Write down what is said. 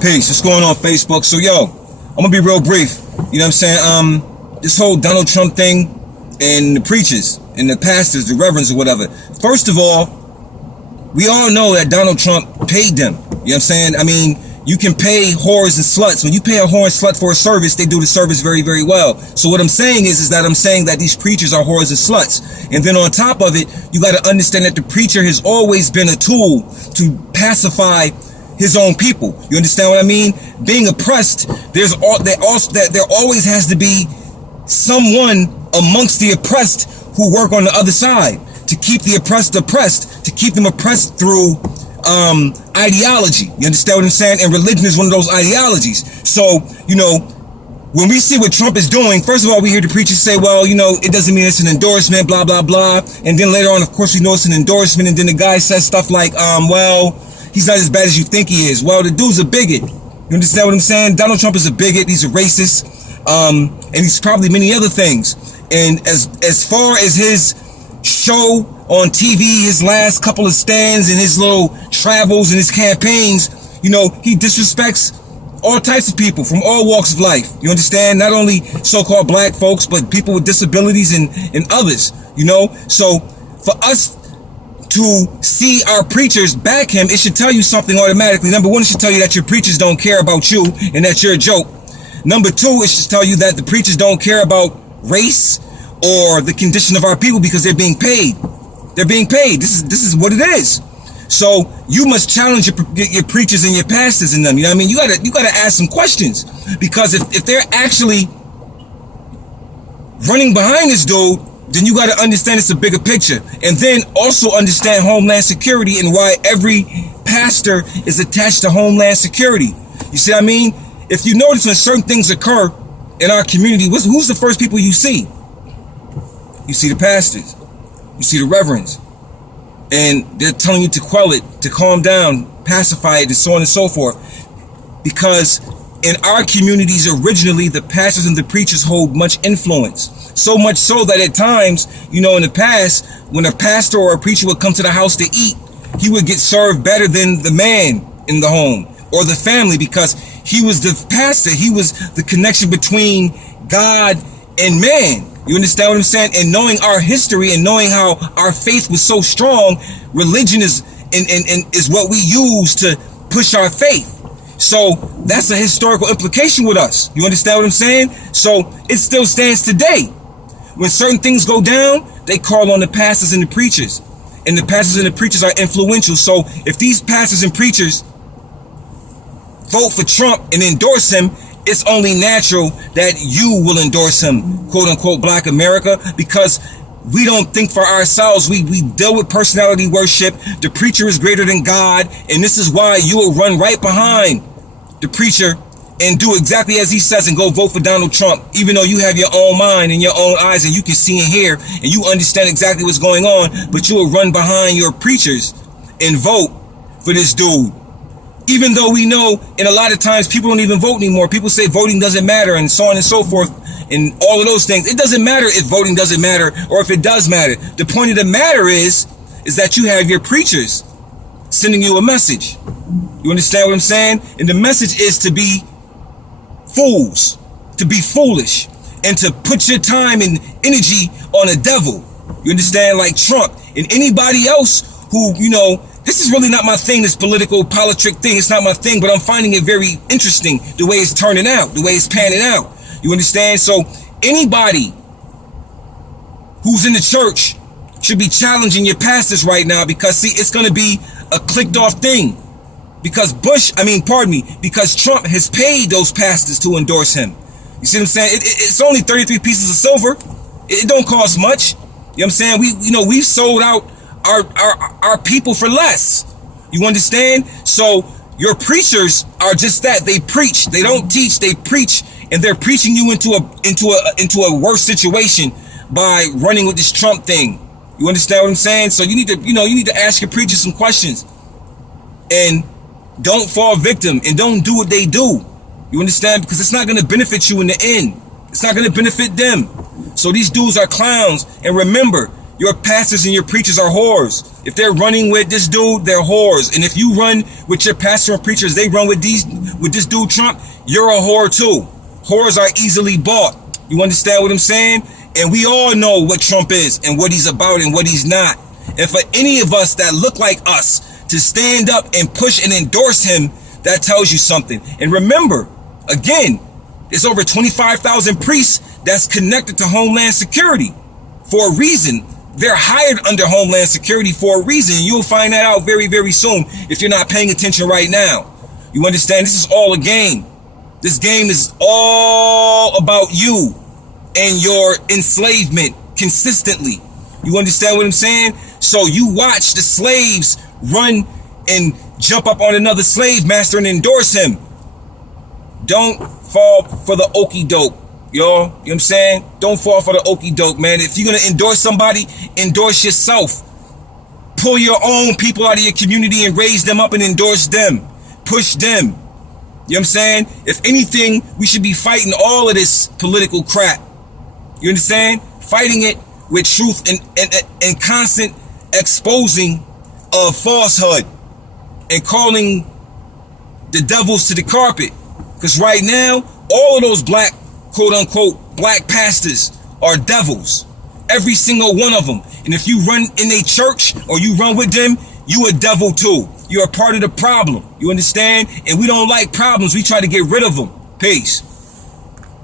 Peace. What's going on, Facebook? So, yo, I'm gonna be real brief. You know what I'm saying? This whole Donald Trump thing and the preachers and the pastors, the reverends or whatever. First of all, we all know that Donald Trump paid them. You know what I'm saying? I mean, you can pay whores and sluts. When you pay a whore and slut for a service, they do the service very, very well. So what I'm saying is that I'm saying that these preachers are whores and sluts. And then on top of it, you got to understand that the preacher has always been a tool to pacify his own people. You understand what I mean? Being oppressed, there always has to be someone amongst the oppressed who work on the other side to keep the oppressed, to keep them oppressed through ideology. You understand what I'm saying? And religion is one of those ideologies. So, you know, when we see what Trump is doing, first of all, we hear the preachers say, well, you know, it doesn't mean it's an endorsement, blah, blah, blah. And then later on, of course, we know it's an endorsement. And then the guy says stuff like, well, he's not as bad as you think he is. Well, the dude's a bigot. You understand what I'm saying? Donald Trump is a bigot. He's a racist. And he's probably many other things. And as far as his show on TV, his last couple of stands and his little travels and his campaigns, you know, he disrespects all types of people from all walks of life. You understand? Not only so-called black folks, but people with disabilities and others, you know? So for us to see our preachers back him, it should tell you something automatically. Number one, it should tell you that your preachers don't care about you and that you're a joke. Number two, it should tell you that the preachers don't care about race or the condition of our people because they're being paid. They're being paid. This is what it is. So you must challenge your preachers and your pastors in them. You know what I mean? You gotta ask some questions, because if they're actually running behind this dude, then you got to understand it's a bigger picture. And then also understand Homeland Security and why every pastor is attached to Homeland Security. You see what I mean? If you notice when certain things occur in our community, who's the first people you see? You see the pastors. You see the reverends. And they're telling you to quell it, to calm down, pacify it, and so on and so forth. Because in our communities originally, the pastors and the preachers hold much influence. So much so that at times, you know, in the past, when a pastor or a preacher would come to the house to eat, he would get served better than the man in the home or the family, because he was the pastor. He was the connection between God and man. You understand what I'm saying? And knowing our history and knowing how our faith was so strong, religion is what we use to push our faith. So that's a historical implication with us. You understand what I'm saying? So it still stands today. When certain things go down, they call on the pastors and the preachers. And the pastors and the preachers are influential. So if these pastors and preachers vote for Trump and endorse him, it's only natural that you will endorse him, quote unquote, Black America, because we don't think for ourselves. We deal with personality worship. The preacher is greater than God. And this is why you will run right behind the preacher and do exactly as he says and go vote for Donald Trump, even though you have your own mind and your own eyes and you can see and hear and you understand exactly what's going on, but you will run behind your preachers and vote for this dude. Even though we know, and a lot of times people don't even vote anymore. People say voting doesn't matter and so on and so forth and all of those things. It doesn't matter if voting doesn't matter or if it does matter. The point of the matter is that you have your preachers sending you a message. You understand what I'm saying? And the message is to be fools, to be foolish, and to put your time and energy on a devil. You understand? Like Trump and anybody else who, you know, this is really not my thing, this political politic thing. It's not my thing, but I'm finding it very interesting the way it's turning out, the way it's panning out. You understand? So anybody who's in the church should be challenging your pastors right now, because see, it's going to be a clicked off thing. Because because Trump has paid those pastors to endorse him. You see what I'm saying? It's only 33 pieces of silver. It don't cost much. You know what I'm saying? We've sold out our people for less. You understand? So your preachers are just that. They preach. They don't teach. They preach, and they're preaching you into a worse situation by running with this Trump thing. You understand what I'm saying? So you need to ask your preachers some questions, and don't fall victim, and don't do what they do. You understand? Because it's not going to benefit you in the end. It's not going to benefit them. So these dudes are clowns. And remember, Your pastors and your preachers are whores. If they're running with this dude, they're whores. And if you run with your pastor and preachers, they run with this dude Trump, you're a whore too. Whores are easily bought. You understand what I'm saying? And we all know what Trump is and what he's about and what he's not. And for any of us that look like us to stand up and push and endorse him, that tells you something. And remember, again, there's over 25,000 priests that's connected to Homeland Security for a reason. They're hired under Homeland Security for a reason. You'll find that out very, very soon if you're not paying attention right now. You understand? This is all a game. This game is all about you and your enslavement consistently. You understand what I'm saying? So you watch the slaves run and jump up on another slave master and endorse him. Don't fall for the okie doke, y'all. You know what I'm saying? Don't fall for the okie doke, man. If you're going to endorse somebody, endorse yourself. Pull your own people out of your community and raise them up and endorse them. Push them. You know what I'm saying? If anything, we should be fighting all of this political crap. You understand? Fighting it with truth and constant exposing of falsehood and calling the devils to the carpet. Because right now, all of those black, quote unquote, black pastors are devils. Every single one of them. And if you run in a church or you run with them, you a devil too. You're a part of the problem. You understand? And we don't like problems. We try to get rid of them. Peace.